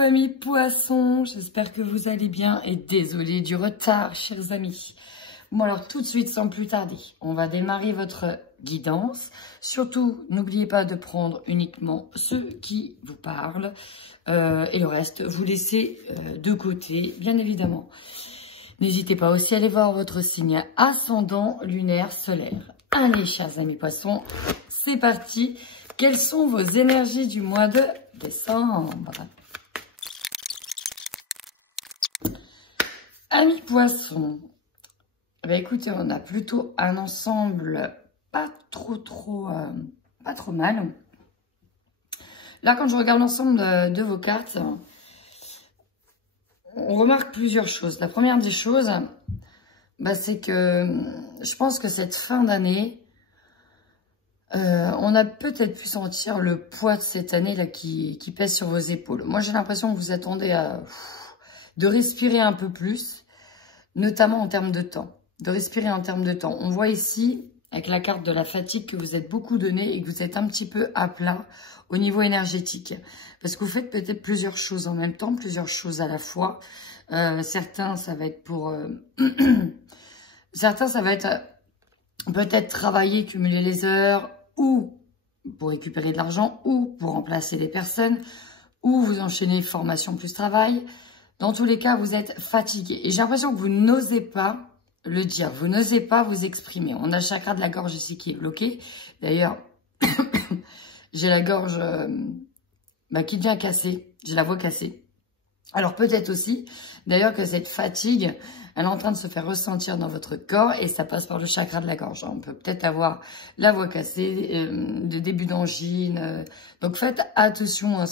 amis poissons, j'espère que vous allez bien et désolé du retard chers amis. Bon alors tout de suite sans plus tarder, on va démarrer votre guidance. Surtout n'oubliez pas de prendre uniquement ceux qui vous parlent et le reste vous laissez de côté bien évidemment. N'hésitez pas aussi à aller voir votre signe ascendant, lunaire, solaire. Allez chers amis poissons, c'est parti. Quelles sont vos énergies du mois de décembre? Amis poissons, écoutez, on a plutôt un ensemble pas trop mal. Là, quand je regarde l'ensemble de vos cartes, on remarque plusieurs choses. La première des choses, c'est que je pense que cette fin d'année, on a peut-être pu sentir le poids de cette année là qui pèse sur vos épaules. Moi, j'ai l'impression que vous attendez de respirer un peu plus, notamment en termes de temps. De respirer en termes de temps. On voit ici, avec la carte de la fatigue, que vous êtes beaucoup donné et que vous êtes un petit peu à plat au niveau énergétique. Parce que vous faites peut-être plusieurs choses en même temps, plusieurs choses à la fois. Certains, ça va être pour... certains, ça va être peut-être travailler, cumuler les heures, ou pour récupérer de l'argent, ou pour remplacer les personnes, ou vous enchaînez formation plus travail. Dans tous les cas, vous êtes fatigué. Et j'ai l'impression que vous n'osez pas le dire. Vous n'osez pas vous exprimer. On a le chakra de la gorge ici qui est bloqué. D'ailleurs, j'ai la gorge qui devient cassée. J'ai la voix cassée. Alors peut-être aussi, d'ailleurs, que cette fatigue, elle est en train de se faire ressentir dans votre corps et ça passe par le chakra de la gorge. On peut peut-être avoir la voix cassée, des débuts d'angine. Donc faites attention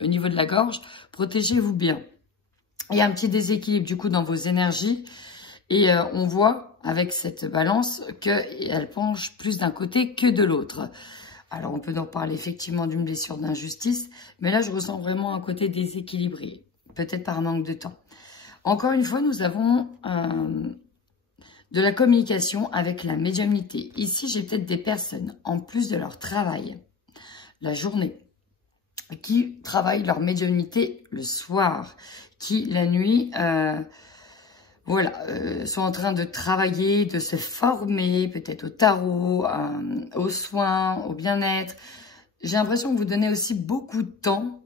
au niveau de la gorge. Protégez-vous bien. Il y a un petit déséquilibre du coup dans vos énergies et on voit avec cette balance qu'elle penche plus d'un côté que de l'autre. Alors on peut donc parler effectivement d'une blessure d'injustice, mais là je ressens vraiment un côté déséquilibré, peut-être par manque de temps. Encore une fois, nous avons de la communication avec la médiumnité. Ici, j'ai peut-être des personnes, en plus de leur travail, la journée, qui travaillent leur médiumnité le soir, qui la nuit, sont en train de travailler, de se former, peut-être au tarot, aux soins, au bien-être. J'ai l'impression que vous donnez aussi beaucoup de temps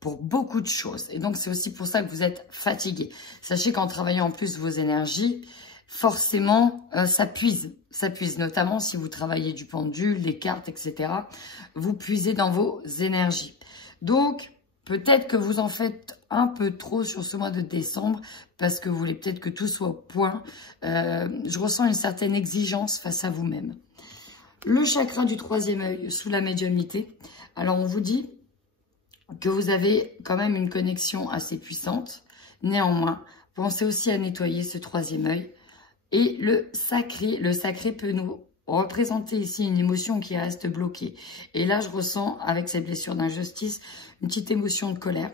pour beaucoup de choses. Et donc, c'est aussi pour ça que vous êtes fatigué. Sachez qu'en travaillant en plus vos énergies, forcément, ça puise. Ça puise, notamment si vous travaillez du pendule, les cartes, etc. Vous puisez dans vos énergies. Donc, peut-être que vous en faites un peu trop sur ce mois de décembre parce que vous voulez peut-être que tout soit au point. Je ressens une certaine exigence face à vous-même. Le chakra du troisième œil sous la médiumnité. Alors, on vous dit que vous avez quand même une connexion assez puissante. Néanmoins, pensez aussi à nettoyer ce troisième œil. Et le sacré peut nous représenter ici une émotion qui reste bloquée. Et là, je ressens, avec cette blessure d'injustice, une petite émotion de colère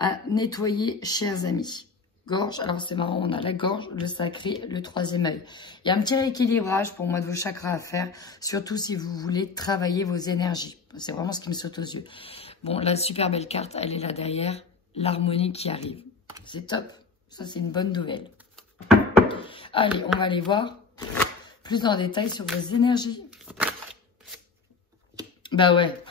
à nettoyer, chers amis. Gorge, alors c'est marrant, on a la gorge, le sacré, le troisième œil. Il y a un petit rééquilibrage pour moi de vos chakras à faire, surtout si vous voulez travailler vos énergies. C'est vraiment ce qui me saute aux yeux. Bon, la super belle carte, elle est là derrière, l'harmonie qui arrive. C'est top, ça c'est une bonne nouvelle. Allez, on va aller voir plus en détail sur vos énergies. Bah ouais,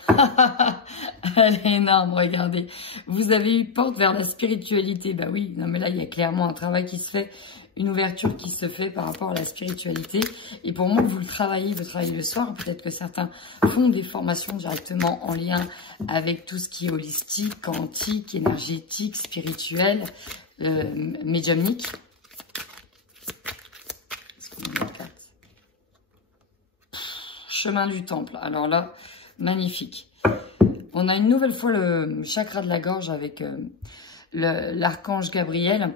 elle est énorme, regardez. Vous avez eu porte vers la spiritualité. Bah oui, non mais là, il y a clairement un travail qui se fait, une ouverture qui se fait par rapport à la spiritualité. Et pour moi, vous travaillez le soir. Peut-être que certains font des formations directement en lien avec tout ce qui est holistique, quantique, énergétique, spirituel, médiumnique. Chemin du temple. Alors là, magnifique. On a une nouvelle fois le chakra de la gorge avec l'archange Gabriel.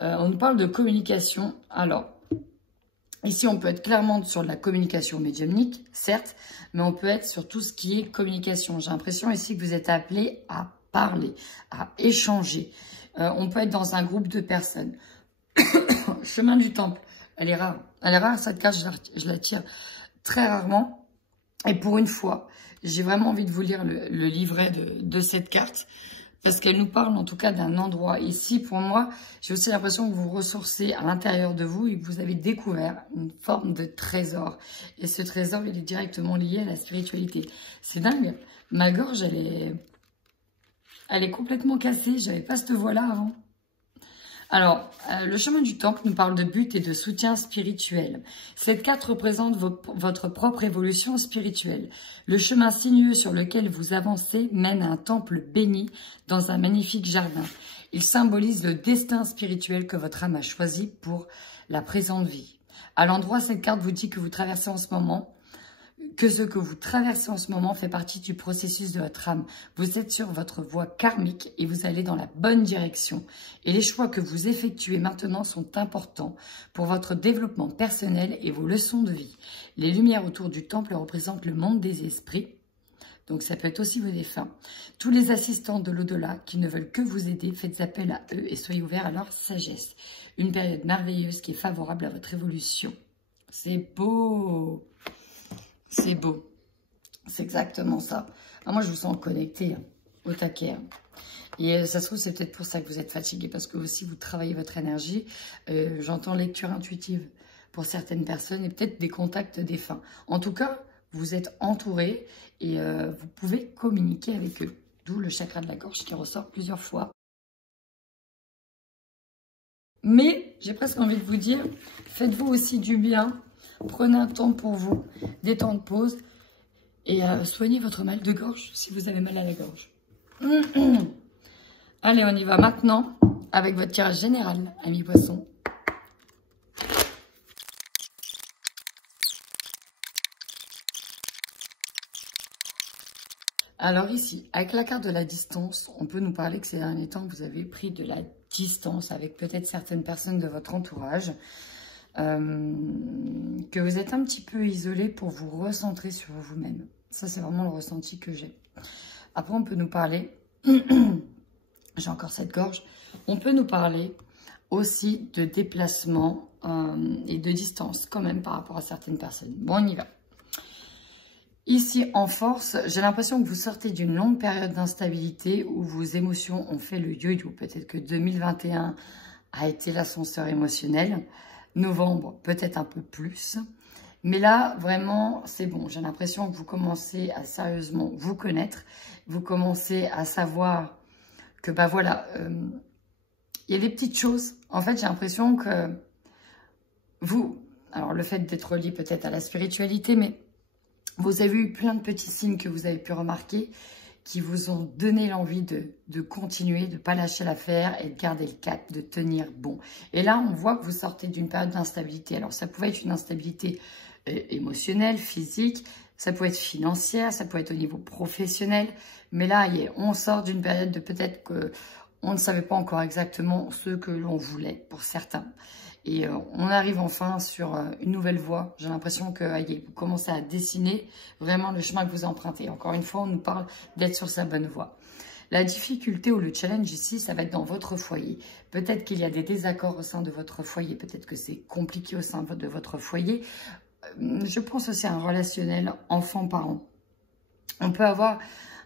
On nous parle de communication. Alors, ici, on peut être clairement sur la communication médiumnique, certes, mais on peut être sur tout ce qui est communication. J'ai l'impression ici que vous êtes appelé à parler, à échanger. On peut être dans un groupe de personnes. Chemin du temple. Elle est rare. Elle est rare, cette carte, je la tire très rarement. Et pour une fois, j'ai vraiment envie de vous lire le livret de cette carte. Parce qu'elle nous parle en tout cas d'un endroit. Ici, pour moi, j'ai aussi l'impression que vous vous ressourcez à l'intérieur de vous et que vous avez découvert une forme de trésor. Et ce trésor, il est directement lié à la spiritualité. C'est dingue. Ma gorge, elle est complètement cassée. J'avais pas cette voix-là avant. Alors, le chemin du temple nous parle de but et de soutien spirituel. Cette carte représente votre propre évolution spirituelle. Le chemin sinueux sur lequel vous avancez mène à un temple béni dans un magnifique jardin. Il symbolise le destin spirituel que votre âme a choisi pour la présente vie. À l'endroit, cette carte vous dit que vous traversez en ce moment, que ce que vous traversez en ce moment fait partie du processus de votre âme. Vous êtes sur votre voie karmique et vous allez dans la bonne direction. Et les choix que vous effectuez maintenant sont importants pour votre développement personnel et vos leçons de vie. Les lumières autour du temple représentent le monde des esprits. Donc ça peut être aussi vos défunts. Tous les assistants de l'au-delà qui ne veulent que vous aider, faites appel à eux et soyez ouverts à leur sagesse. Une période merveilleuse qui est favorable à votre évolution. C'est beau! C'est beau. C'est exactement ça. Ah, moi, je vous sens connecté, hein, au taquet. Hein. Et ça se trouve, c'est peut-être pour ça que vous êtes fatigué, parce que aussi, vous travaillez votre énergie. J'entends lecture intuitive pour certaines personnes et peut-être des contacts défunts. En tout cas, vous êtes entouré et vous pouvez communiquer avec eux. D'où le chakra de la gorge qui ressort plusieurs fois. Mais, j'ai presque envie de vous dire, faites-vous aussi du bien. Prenez un temps pour vous, des temps de pause et soignez votre mal de gorge si vous avez mal à la gorge. Allez, on y va maintenant avec votre tirage général, amis poissons. Alors ici, avec la carte de la distance, on peut nous parler que ces derniers temps, vous avez pris de la distance avec peut-être certaines personnes de votre entourage. Que vous êtes un petit peu isolé pour vous recentrer sur vous-même. Ça, c'est vraiment le ressenti que j'ai. Après, on peut nous parler, j'ai encore cette gorge, on peut nous parler aussi de déplacement et de distance quand même par rapport à certaines personnes. Bon, on y va. Ici, en force, j'ai l'impression que vous sortez d'une longue période d'instabilité où vos émotions ont fait le yo-yo. Peut-être que 2021 a été l'ascenseur émotionnel. Novembre, peut-être un peu plus. Mais là, vraiment, c'est bon. J'ai l'impression que vous commencez à sérieusement vous connaître. Vous commencez à savoir que, bah voilà, il y a des petites choses. En fait, j'ai l'impression que vous, alors le fait d'être lié peut-être à la spiritualité, mais vous avez eu plein de petits signes que vous avez pu remarquer qui vous ont donné l'envie de continuer, de ne pas lâcher l'affaire et de garder le cap, de tenir bon. Et là, on voit que vous sortez d'une période d'instabilité. Alors, ça pouvait être une instabilité émotionnelle, physique, ça peut être financière, ça peut être au niveau professionnel. Mais là, on sort d'une période de peut-être qu'on ne savait pas encore exactement ce que l'on voulait pour certains. Et on arrive enfin sur une nouvelle voie. J'ai l'impression que vous commencez à dessiner vraiment le chemin que vous empruntez. Encore une fois, on nous parle d'être sur sa bonne voie. La difficulté ou le challenge ici, ça va être dans votre foyer. Peut-être qu'il y a des désaccords au sein de votre foyer. Peut-être que c'est compliqué au sein de votre foyer. Je pense aussi à un relationnel enfant-parent. On peut avoir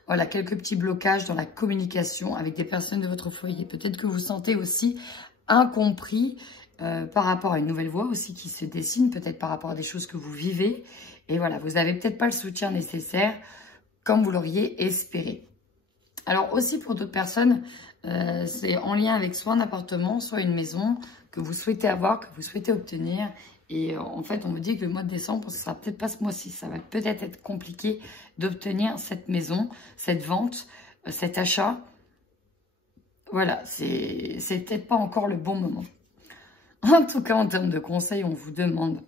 voilà, quelques petits blocages dans la communication avec des personnes de votre foyer. Peut-être que vous sentez aussi incompris par rapport à une nouvelle voie aussi qui se dessine, peut-être par rapport à des choses que vous vivez. Et voilà, vous n'avez peut-être pas le soutien nécessaire comme vous l'auriez espéré. Alors aussi pour d'autres personnes, c'est en lien avec soit un appartement, soit une maison que vous souhaitez avoir, que vous souhaitez obtenir. Et en fait, on me dit que le mois de décembre, ce ne sera peut-être pas ce mois-ci. Ça va peut-être être compliqué d'obtenir cette maison, cette vente, cet achat. Voilà, c'est peut-être pas encore le bon moment. En tout cas, en termes de conseils, on vous demande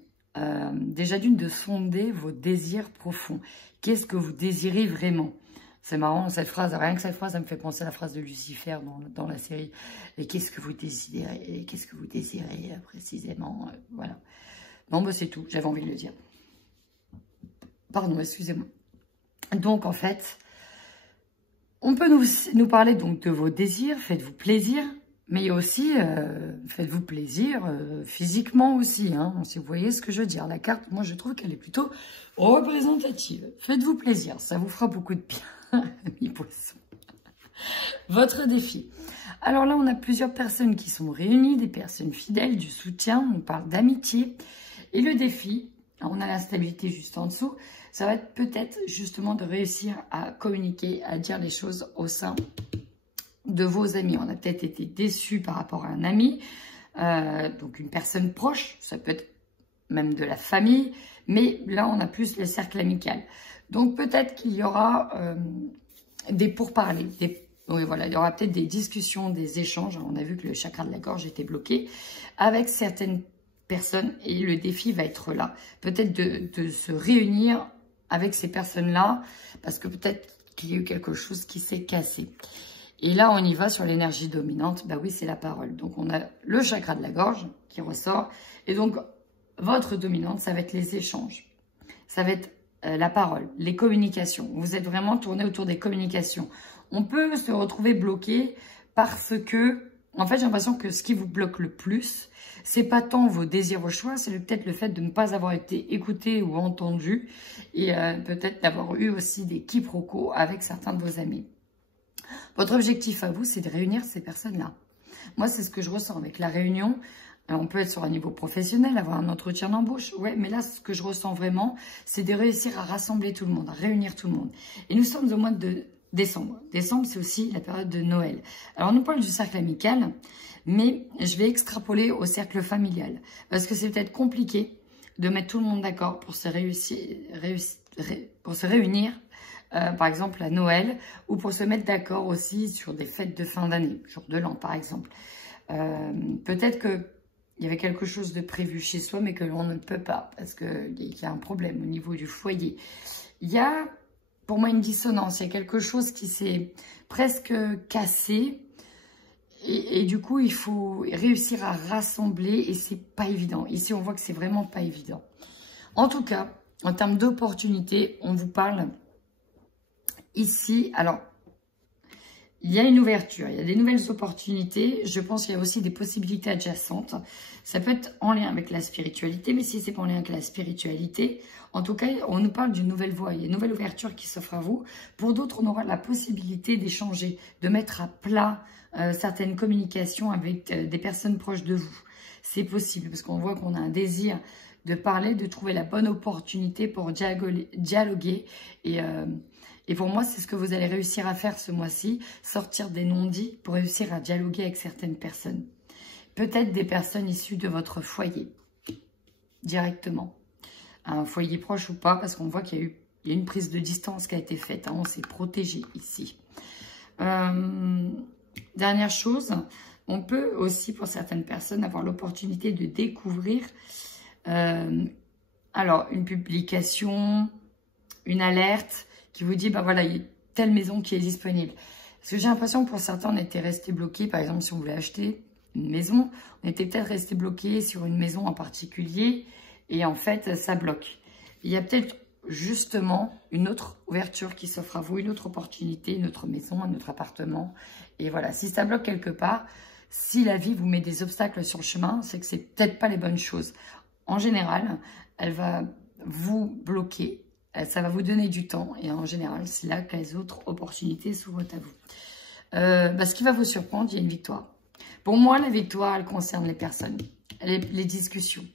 déjà d'une de sonder vos désirs profonds. Qu'est-ce que vous désirez vraiment? C'est marrant, cette phrase, rien que cette phrase, ça me fait penser à la phrase de Lucifer dans la série. Et qu'est-ce que vous désirez? Qu'est-ce que vous désirez précisément? Voilà. Bon, bah, c'est tout, j'avais envie de le dire. Pardon, excusez-moi. Donc, en fait, on peut nous parler donc de vos désirs, faites-vous plaisir. Mais il y a aussi, faites-vous plaisir physiquement aussi, hein, si vous voyez ce que je veux dire. La carte, moi, je trouve qu'elle est plutôt représentative. Faites-vous plaisir, ça vous fera beaucoup de bien, amis poissons. Votre défi. Alors là, on a plusieurs personnes qui sont réunies, des personnes fidèles, du soutien, on parle d'amitié. Et le défi, on a la stabilité juste en dessous, ça va être peut-être justement de réussir à communiquer, à dire les choses au sein de vos amis. On a peut-être été déçus par rapport à un ami, donc une personne proche, ça peut être même de la famille, mais là, on a plus le cercle amical. Donc peut-être qu'il y aura des pourparlers, oui, voilà, il y aura peut-être des discussions, des échanges. On a vu que le chakra de la gorge était bloqué avec certaines personnes et le défi va être là. Peut-être de se réunir avec ces personnes-là parce que peut-être qu'il y a eu quelque chose qui s'est cassé. Et là, on y va sur l'énergie dominante. Bah oui, c'est la parole. Donc, on a le chakra de la gorge qui ressort. Et donc, votre dominante, ça va être les échanges. Ça va être la parole, les communications. Vous êtes vraiment tourné autour des communications. On peut se retrouver bloqué parce que, en fait, j'ai l'impression que ce qui vous bloque le plus, c'est pas tant vos désirs, vos choix, c'est peut-être le fait de ne pas avoir été écouté ou entendu et peut-être d'avoir eu aussi des quiproquos avec certains de vos amis. Votre objectif à vous, c'est de réunir ces personnes-là. Moi, c'est ce que je ressens avec la réunion. On peut être sur un niveau professionnel, avoir un entretien d'embauche. Ouais, mais là, ce que je ressens vraiment, c'est de réussir à rassembler tout le monde, à réunir tout le monde. Et nous sommes au mois de décembre. Décembre, c'est aussi la période de Noël. Alors, on nous parle du cercle amical, mais je vais extrapoler au cercle familial. Parce que c'est peut-être compliqué de mettre tout le monde d'accord pour se réunir, par exemple à Noël, ou pour se mettre d'accord aussi sur des fêtes de fin d'année, jour de l'an par exemple. Peut-être qu'il y avait quelque chose de prévu chez soi, mais que l'on ne peut pas, parce qu'il y a un problème au niveau du foyer. Il y a, pour moi, une dissonance, il y a quelque chose qui s'est presque cassé, et du coup, il faut réussir à rassembler, et c'est pas évident. Ici, on voit que c'est vraiment pas évident. En tout cas, en termes d'opportunités, on vous parle ici, alors, il y a une ouverture, il y a des nouvelles opportunités. Je pense qu'il y a aussi des possibilités adjacentes. Ça peut être en lien avec la spiritualité, mais si c'est pas en lien avec la spiritualité, en tout cas, on nous parle d'une nouvelle voie. Il y a une nouvelle ouverture qui s'offre à vous. Pour d'autres, on aura la possibilité d'échanger, de mettre à plat certaines communications avec des personnes proches de vous. C'est possible, parce qu'on voit qu'on a un désir de parler, de trouver la bonne opportunité pour dialoguer. Et pour moi, c'est ce que vous allez réussir à faire ce mois-ci, sortir des non-dits pour réussir à dialoguer avec certaines personnes. Peut-être des personnes issues de votre foyer, directement. Un foyer proche ou pas, parce qu'on voit qu'il y a une prise de distance qui a été faite. Hein, on s'est protégé ici. Dernière chose, on peut aussi, pour certaines personnes, avoir l'opportunité de découvrir alors une publication, une alerte, qui vous dit, bah voilà, il y a telle maison qui est disponible. Parce que j'ai l'impression que pour certains, on était resté bloqué. Par exemple, si on voulait acheter une maison, on était peut-être resté bloqué sur une maison en particulier. Et en fait, ça bloque. Il y a peut-être justement une autre ouverture qui s'offre à vous, une autre opportunité, une autre maison, un autre appartement. Et voilà, si ça bloque quelque part, si la vie vous met des obstacles sur le chemin, c'est que c'est peut-être pas les bonnes choses. En général, elle va vous bloquer. Ça va vous donner du temps et en général, c'est là que les autres opportunités s'ouvrent à vous. Ce qui va vous surprendre, il y a une victoire. Pour moi, la victoire, elle concerne les personnes, les discussions.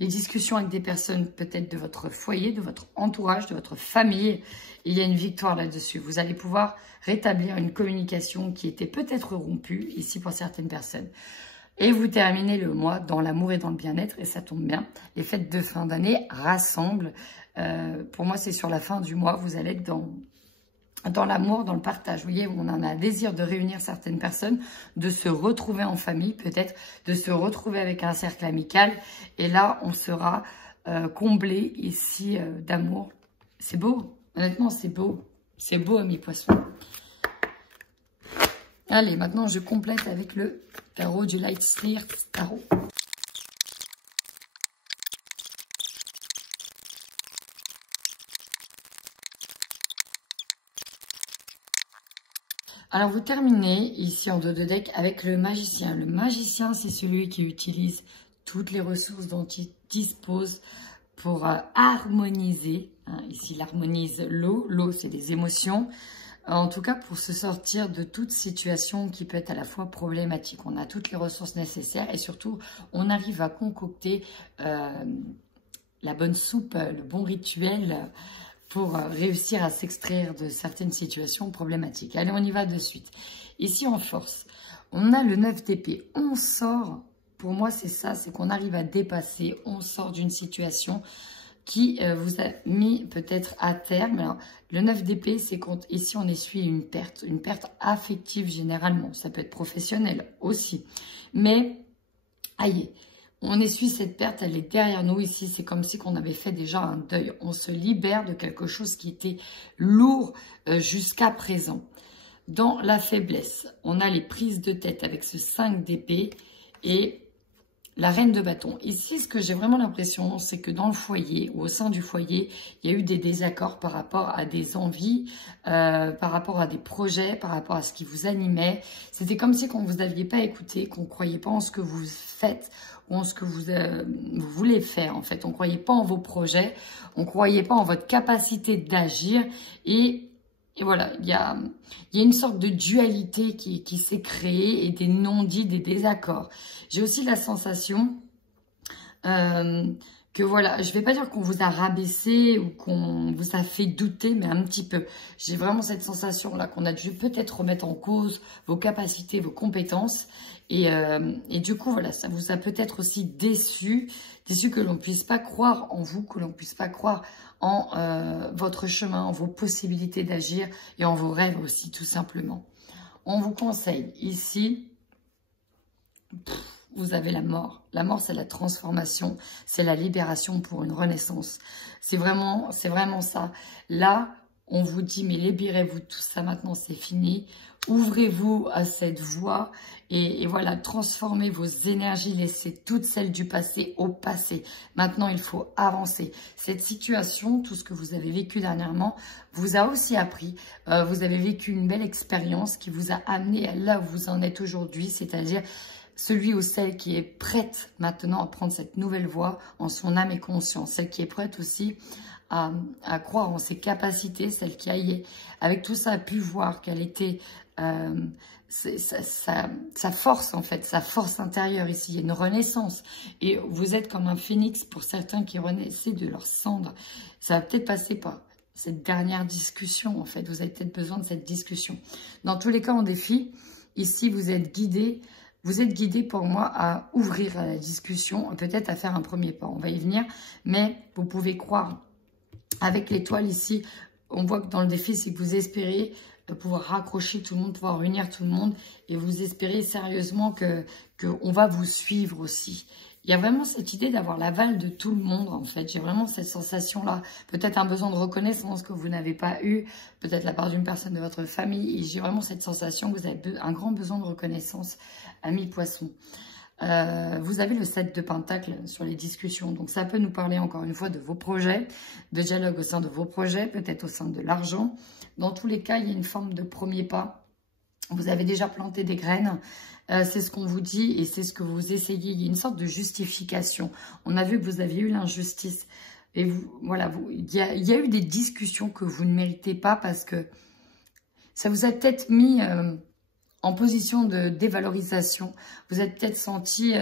Les discussions avec des personnes peut-être de votre foyer, de votre entourage, de votre famille. Il y a une victoire là-dessus. Vous allez pouvoir rétablir une communication qui était peut-être rompue, ici pour certaines personnes. Et vous terminez le mois dans l'amour et dans le bien-être, et ça tombe bien. Les fêtes de fin d'année rassemblent. Pour moi, c'est sur la fin du mois, vous allez être dans l'amour, dans le partage. Vous voyez, on en a un désir de réunir certaines personnes, de se retrouver en famille, peut-être, de se retrouver avec un cercle amical. Et là, on sera comblé ici d'amour. C'est beau, honnêtement, c'est beau. C'est beau, amis poissons. Allez, maintenant, je complète avec le tarot du Light Sphere Tarot. Alors, vous terminez ici en dos de deck avec le magicien. Le magicien, c'est celui qui utilise toutes les ressources dont il dispose pour harmoniser. Hein, ici, il harmonise l'eau. L'eau, c'est des émotions. En tout cas, pour se sortir de toute situation qui peut être à la fois problématique. On a toutes les ressources nécessaires et surtout, on arrive à concocter la bonne soupe, le bon rituel pour réussir à s'extraire de certaines situations problématiques. Allez, on y va de suite. Ici, en force, on a le 9 d'épée. On sort, pour moi, c'est ça, c'est qu'on arrive à dépasser, on sort d'une situation qui vous a mis peut-être à terme. Alors, le 9 d'épée, c'est quand ici on essuie une perte affective généralement. Ça peut être professionnel aussi. Mais, aïe, on essuie cette perte, elle est derrière nous ici. C'est comme si on avait fait déjà un deuil. On se libère de quelque chose qui était lourd jusqu'à présent. Dans la faiblesse, on a les prises de tête avec ce 5 d'épée et la reine de bâton. Ici, ce que j'ai vraiment l'impression, c'est que dans le foyer, ou au sein du foyer, il y a eu des désaccords par rapport à des envies, par rapport à des projets, par rapport à ce qui vous animait. C'était comme si on ne vous aviez pas écouté, qu'on ne croyait pas en ce que vous faites ou en ce que vous voulez faire. En fait, on ne croyait pas en vos projets, on ne croyait pas en votre capacité d'agir et voilà, il y a une sorte de dualité qui s'est créée et des non-dits, des désaccords. J'ai aussi la sensation que voilà, je ne vais pas dire qu'on vous a rabaissé ou qu'on vous a fait douter, mais un petit peu. J'ai vraiment cette sensation-là qu'on a dû peut-être remettre en cause vos capacités, vos compétences. Et du coup, voilà, ça vous a peut-être aussi déçu que l'on ne puisse pas croire en vous, que l'on ne puisse pas croire en votre chemin, en vos possibilités d'agir et en vos rêves aussi, tout simplement. On vous conseille ici, vous avez la mort. La mort, c'est la transformation, c'est la libération pour une renaissance. C'est vraiment ça. Là, on vous dit, mais libérez-vous de tout ça maintenant, c'est fini. Ouvrez-vous à cette voie et voilà, transformez vos énergies, laissez toutes celles du passé au passé. Maintenant, il faut avancer. Cette situation, tout ce que vous avez vécu dernièrement, vous a aussi appris. Vous avez vécu une belle expérience qui vous a amené là où vous en êtes aujourd'hui, c'est-à-dire celui ou celle qui est prête maintenant à prendre cette nouvelle voie en son âme et conscience, celle qui est prête aussi à croire en ses capacités, celle qui avec tout ça a pu voir quelle était sa force en fait, sa force intérieure ici. Il y a une renaissance et vous êtes comme un phénix pour certains qui renaissaient de leur cendre. Ça va peut-être passer par cette dernière discussion en fait, vous avez peut-être besoin de cette discussion. Dans tous les cas, en défi, ici vous êtes guidés. Vous êtes guidé pour moi à ouvrir la discussion, peut-être à faire un premier pas. On va y venir, mais vous pouvez croire. Avec l'étoile ici, on voit que dans le défi, c'est que vous espérez pouvoir raccrocher tout le monde, pouvoir réunir tout le monde. Et vous espérez sérieusement qu'on va vous suivre aussi. Il y a vraiment cette idée d'avoir l'aval de tout le monde, en fait. J'ai vraiment cette sensation-là. Peut-être un besoin de reconnaissance que vous n'avez pas eu. Peut-être la part d'une personne de votre famille. Et j'ai vraiment cette sensation que vous avez un grand besoin de reconnaissance, ami poisson. Vous avez le 7 de Pentacle sur les discussions. Donc, ça peut nous parler encore une fois de vos projets, de dialogue au sein de vos projets, peut-être au sein de l'argent. Dans tous les cas, il y a une forme de premier pas. Vous avez déjà planté des graines. C'est ce qu'on vous dit et c'est ce que vous essayez. Il y a une sorte de justification. On a vu que vous aviez eu l'injustice. Et voilà, il y a eu des discussions que vous ne méritez pas parce que ça vous a peut-être mis en position de dévalorisation. Vous êtes peut-être senti,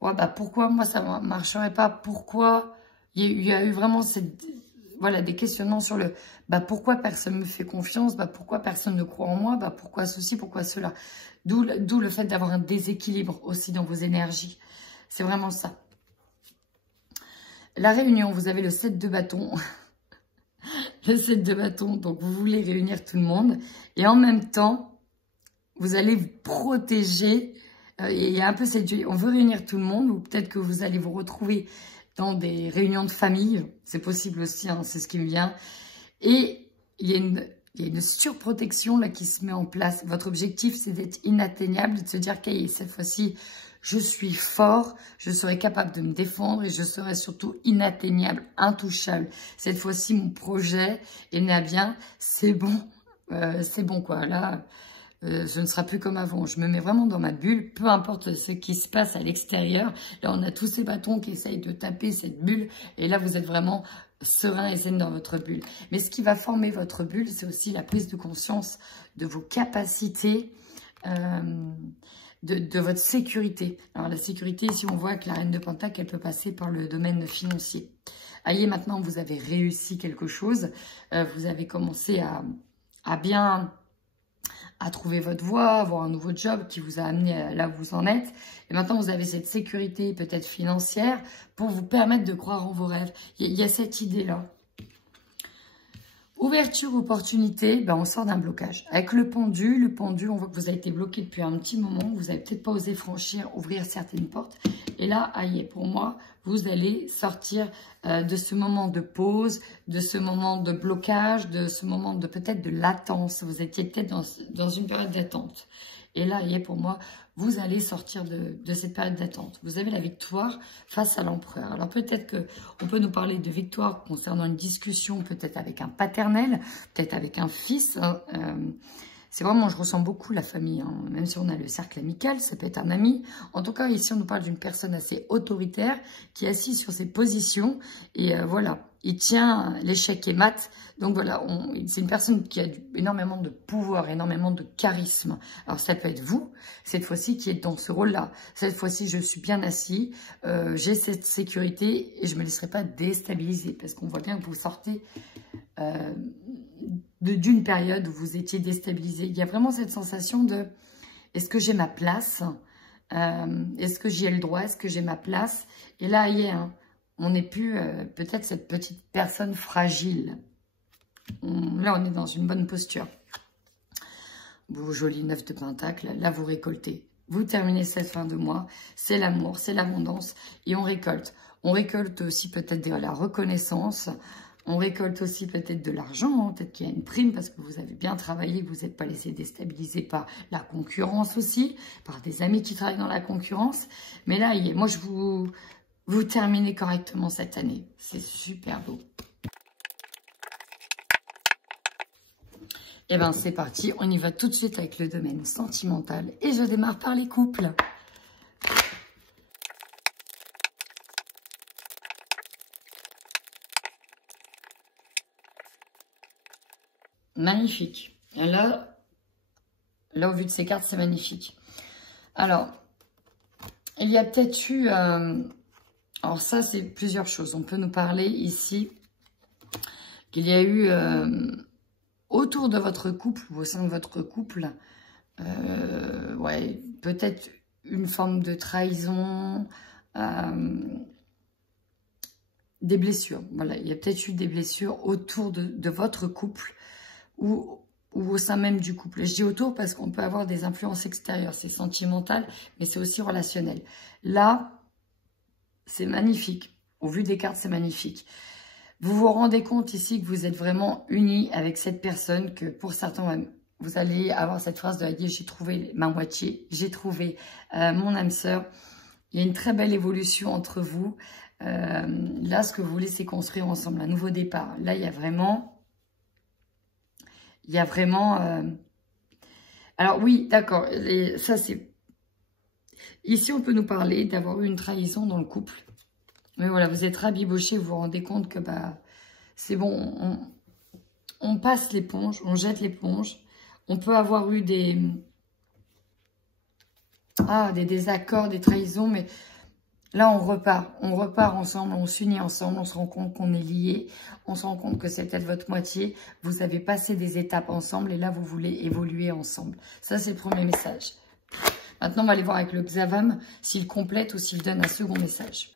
ouais, bah pourquoi moi ça ne marcherait pas? Pourquoi il y a eu vraiment des questionnements sur le pourquoi personne ne me fait confiance, pourquoi personne ne croit en moi, pourquoi ceci, pourquoi cela. D'où le fait d'avoir un déséquilibre aussi dans vos énergies. C'est vraiment ça. La réunion, vous avez le 7 de bâton. Le 7 de bâton, donc vous voulez réunir tout le monde. Et en même temps, vous allez vous protéger. Il y a un peu cette... On veut réunir tout le monde, ou peut-être que vous allez vous retrouver dans des réunions de famille. C'est possible aussi, hein, c'est ce qui me vient. Et il y a une surprotection là qui se met en place. Votre objectif, c'est d'être inatteignable, de se dire que cette fois-ci, je suis fort, je serai capable de me défendre et je serai surtout inatteignable, intouchable. Cette fois-ci, mon projet est né à bien, c'est bon quoi. Là, ce ne sera plus comme avant. Je me mets vraiment dans ma bulle, peu importe ce qui se passe à l'extérieur. Là, on a tous ces bâtons qui essayent de taper cette bulle. Et là, vous êtes vraiment serein et zen dans votre bulle. Mais ce qui va former votre bulle, c'est aussi la prise de conscience de vos capacités, de votre sécurité. Alors la sécurité, ici on voit que la reine de Pentacle, elle peut passer par le domaine financier. Voyez, maintenant vous avez réussi quelque chose, vous avez commencé à bien trouver votre voie, avoir un nouveau job qui vous a amené là où vous en êtes. Et maintenant vous avez cette sécurité peut-être financière pour vous permettre de croire en vos rêves. Il y a cette idée-là. Ouverture, opportunité, ben on sort d'un blocage. Avec le pendu, on voit que vous avez été bloqué depuis un petit moment. Vous n'avez peut-être pas osé franchir, ouvrir certaines portes. Et là, aïe, pour moi, vous allez sortir de ce moment de pause, de ce moment de blocage, de ce moment de peut-être de latence. Vous étiez peut-être dans une période d'attente. Et là, pour moi, vous allez sortir de cette période d'attente. Vous avez la victoire face à l'empereur. Alors peut-être qu'on peut nous parler de victoire concernant une discussion, peut-être avec un paternel, peut-être avec un fils. C'est vraiment, je ressens beaucoup la famille, hein. Même si on a le cercle amical, ça peut être un ami. En tout cas, ici, on nous parle d'une personne assez autoritaire qui est assise sur ses positions. Et voilà, il tient l'échec et mat. Donc voilà, c'est une personne qui a énormément de pouvoir, énormément de charisme. Alors ça peut être vous, cette fois-ci, qui êtes dans ce rôle-là. Cette fois-ci, je suis bien assis, j'ai cette sécurité et je ne me laisserai pas déstabiliser. Parce qu'on voit bien que vous sortez d'une période où vous étiez déstabilisé. Il y a vraiment cette sensation de, est-ce que j'ai ma place? Est-ce que j'y ai le droit? Est-ce que j'ai ma place? Et là, on n'est plus peut-être cette petite personne fragile. Là, on est dans une bonne posture. Beau, joli 9 de Pentacle. Là, vous récoltez. Vous terminez cette fin de mois. C'est l'amour, c'est l'abondance. Et on récolte. On récolte aussi peut-être de la reconnaissance. On récolte aussi peut-être de l'argent. Hein. Peut-être qu'il y a une prime parce que vous avez bien travaillé. Vous n'êtes pas laissé déstabiliser par la concurrence aussi. Par des amis qui travaillent dans la concurrence. Mais là, moi, vous terminez correctement cette année. C'est super beau. Et bien, c'est parti. On y va tout de suite avec le domaine sentimental. Et je démarre par les couples. Magnifique. Là, au vu de ces cartes, c'est magnifique. Alors, il y a peut-être eu... alors ça, c'est plusieurs choses. On peut nous parler ici qu'il y a eu... autour de votre couple, ou au sein de votre couple, ouais, peut-être une forme de trahison, des blessures. Voilà, il y a peut-être eu des blessures autour de votre couple ou au sein même du couple. Je dis autour parce qu'on peut avoir des influences extérieures. C'est sentimental, mais c'est aussi relationnel. Là, c'est magnifique. Au vu des cartes, c'est magnifique. Vous vous rendez compte ici que vous êtes vraiment unis avec cette personne, que pour certains, vous allez avoir cette phrase de la vie, j'ai trouvé ma moitié, j'ai trouvé mon âme sœur. Il y a une très belle évolution entre vous. Là, ce que vous voulez, c'est construire ensemble un nouveau départ. Là, il y a vraiment... Alors oui, d'accord, ça c'est... Ici, on peut nous parler d'avoir eu une trahison dans le couple. Mais voilà, vous êtes rabiboché, vous vous rendez compte que bah, c'est bon, on passe l'éponge, on jette l'éponge. On peut avoir eu des désaccords, des trahisons, mais là on repart ensemble, on s'unit ensemble, on se rend compte qu'on est liés, on se rend compte que c'est peut-être votre moitié, vous avez passé des étapes ensemble et là vous voulez évoluer ensemble. Ça c'est le premier message. Maintenant on va aller voir avec le Xavam s'il complète ou s'il donne un second message.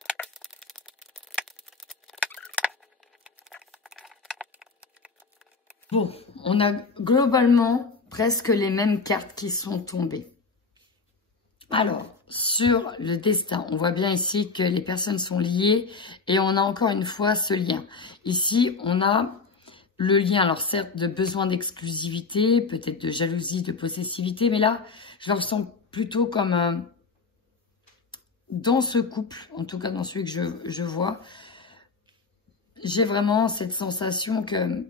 Bon, on a globalement presque les mêmes cartes qui sont tombées. Alors, sur le destin, on voit bien ici que les personnes sont liées et on a encore une fois ce lien. Ici, on a le lien, alors certes, de besoin d'exclusivité, peut-être de jalousie, de possessivité, mais là, je le ressens plutôt comme dans ce couple, en tout cas dans celui que je vois, j'ai vraiment cette sensation que...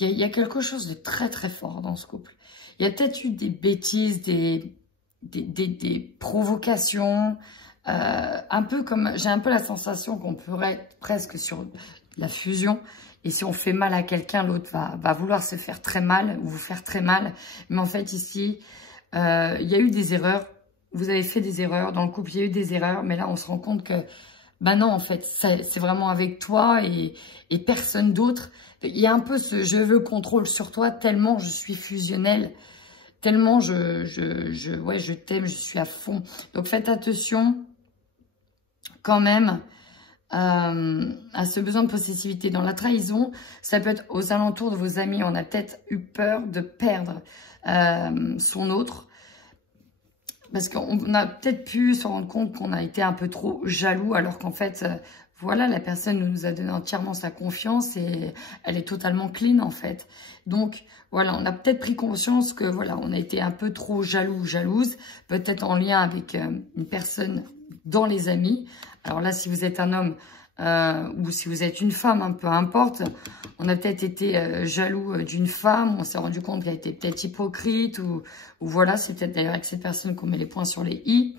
il y a quelque chose de très très fort dans ce couple. Il y a peut-être eu des bêtises, des provocations, un peu comme, j'ai un peu la sensation qu'on pourrait être presque sur la fusion. Et si on fait mal à quelqu'un, l'autre va vouloir se faire très mal ou vous faire très mal. Mais en fait, ici, il y a eu des erreurs. Vous avez fait des erreurs. Dans le couple, il y a eu des erreurs. Mais là, on se rend compte que, ben non, en fait, c'est vraiment avec toi et personne d'autre. Il y a un peu ce « je veux le contrôle sur toi » tellement je suis fusionnelle. Tellement je t'aime, je suis à fond. Donc, faites attention quand même à ce besoin de possessivité. Dans la trahison, ça peut être aux alentours de vos amis. On a peut-être eu peur de perdre son autre. Parce qu'on a peut-être pu se rendre compte qu'on a été un peu trop jaloux, alors qu'en fait, voilà, la personne nous a donné entièrement sa confiance et elle est totalement clean, en fait. Donc, voilà, on a peut-être pris conscience que, voilà, on a été un peu trop jaloux, jalouse, peut-être en lien avec une personne dans les amis. Alors là, si vous êtes un homme ou si vous êtes une femme, hein, peu importe, on a peut-être été jaloux d'une femme, on s'est rendu compte qu'elle était peut-être hypocrite ou voilà, c'est peut-être d'ailleurs avec cette personne qu'on met les points sur les i.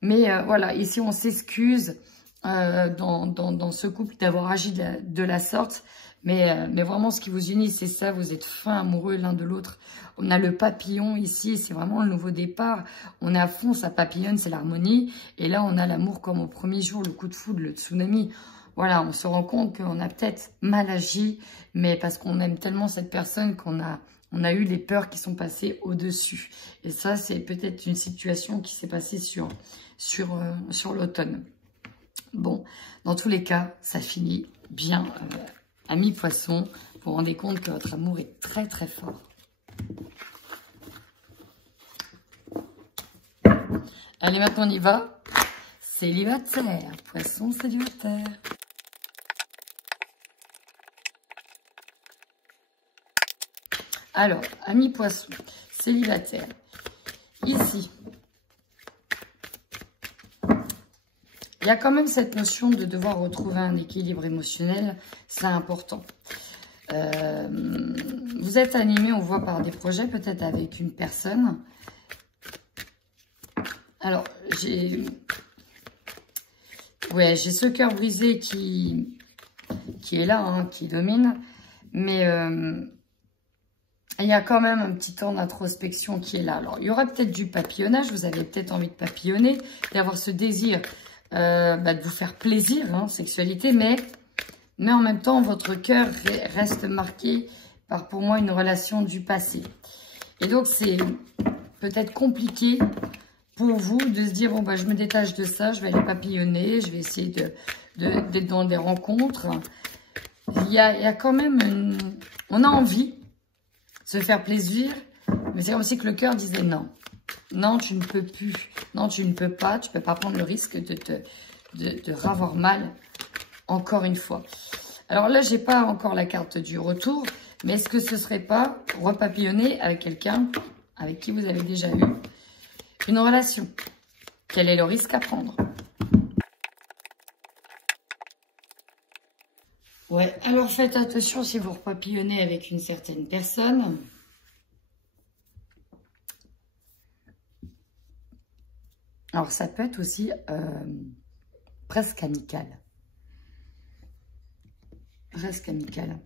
Mais voilà, ici on s'excuse dans ce couple d'avoir agi de la sorte. Mais vraiment, ce qui vous unit, c'est ça, vous êtes fin amoureux l'un de l'autre. On a le papillon ici, c'est vraiment le nouveau départ. On est à fond, ça papillonne, c'est l'harmonie. Et là, on a l'amour comme au premier jour, le coup de foudre, le tsunami. Voilà, on se rend compte qu'on a peut-être mal agi, mais parce qu'on aime tellement cette personne qu'on a eu les peurs qui sont passées au-dessus. Et ça, c'est peut-être une situation qui s'est passée sur l'automne. Bon, dans tous les cas, ça finit bien. Amis poissons, vous vous rendez compte que votre amour est très très fort. Allez, maintenant on y va. Célibataire, poisson célibataire. Alors, amis poissons, célibataire. Ici, il y a quand même cette notion de devoir retrouver un équilibre émotionnel, c'est important. Vous êtes animé, on voit, par des projets, peut-être avec une personne. Alors, j'ai ce cœur brisé qui est là, hein, qui domine, mais il y a quand même un petit temps d'introspection qui est là. Alors, il y aura peut-être du papillonnage, vous avez peut-être envie de papillonner, d'avoir ce désir de vous faire plaisir, hein, sexualité, mais en même temps, votre cœur reste marqué par, pour moi, une relation du passé. Et donc, c'est peut-être compliqué pour vous de se dire, bon, bah, je me détache de ça, je vais aller papillonner, je vais essayer d'être dans des rencontres. Il y a quand même on a envie de se faire plaisir, mais c'est comme si que le cœur disait non. Non, tu ne peux plus. Non, tu ne peux pas. Tu ne peux pas prendre le risque de ravoir mal encore une fois. Alors là, j'ai pas encore la carte du retour, mais est-ce que ce serait pas repapillonner avec quelqu'un avec qui vous avez déjà eu une relation? Quel est le risque à prendre? Ouais, alors faites attention si vous repapillonnez avec une certaine personne. Alors, ça peut être aussi presque amical. Presque amical.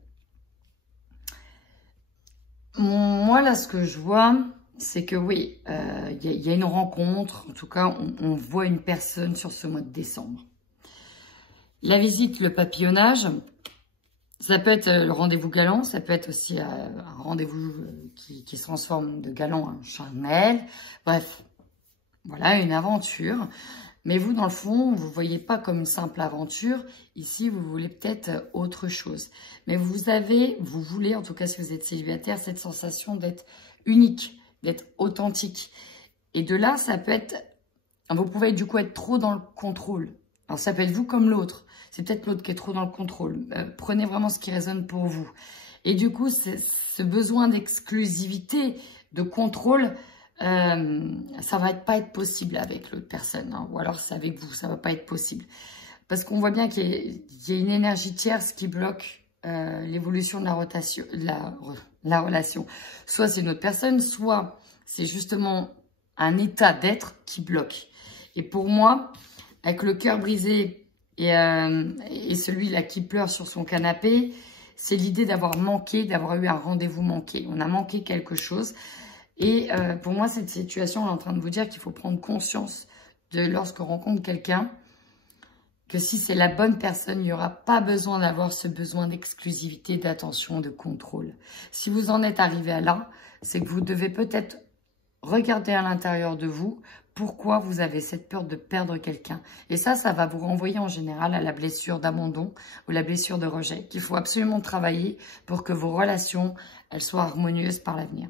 Moi, là, ce que je vois, c'est que oui, il y a une rencontre. En tout cas, on voit une personne sur ce mois de décembre. La visite, le papillonnage, ça peut être le rendez-vous galant. Ça peut être aussi un rendez-vous qui se transforme de galant en charnel. Bref. Voilà, une aventure. Mais vous, dans le fond, vous ne voyez pas comme une simple aventure. Ici, vous voulez peut-être autre chose. Mais vous voulez, en tout cas si vous êtes célibataire, cette sensation d'être unique, d'être authentique. Et de là, ça peut être... Vous pouvez du coup être trop dans le contrôle. Alors, ça peut être vous comme l'autre. C'est peut-être l'autre qui est trop dans le contrôle. Prenez vraiment ce qui résonne pour vous. Et du coup, ce besoin d'exclusivité, de contrôle... ça va pas être possible avec l'autre personne, hein, ou alors c'est avec vous, ça va pas être possible. Parce qu'on voit bien qu'il y a une énergie tierce qui bloque l'évolution de la relation. Soit c'est une autre personne, soit c'est justement un état d'être qui bloque. Et pour moi, avec le cœur brisé et celui-là qui pleure sur son canapé, c'est l'idée d'avoir manqué, d'avoir eu un rendez-vous manqué. On a manqué quelque chose. Et pour moi, cette situation est en train de vous dire qu'il faut prendre conscience de lorsqu'on rencontre quelqu'un, que si c'est la bonne personne, il n'y aura pas besoin d'avoir ce besoin d'exclusivité, d'attention, de contrôle. Si vous en êtes arrivé à là, c'est que vous devez peut-être regarder à l'intérieur de vous pourquoi vous avez cette peur de perdre quelqu'un. Et ça va vous renvoyer en général à la blessure d'abandon ou la blessure de rejet qu'il faut absolument travailler pour que vos relations, elles soient harmonieuses par l'avenir.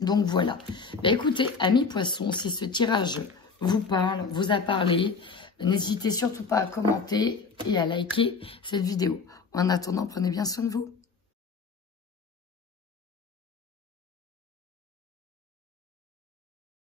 Donc voilà. Bah, écoutez, amis poissons, si ce tirage vous parle, vous a parlé, n'hésitez surtout pas à commenter et à liker cette vidéo. En attendant, prenez bien soin de vous.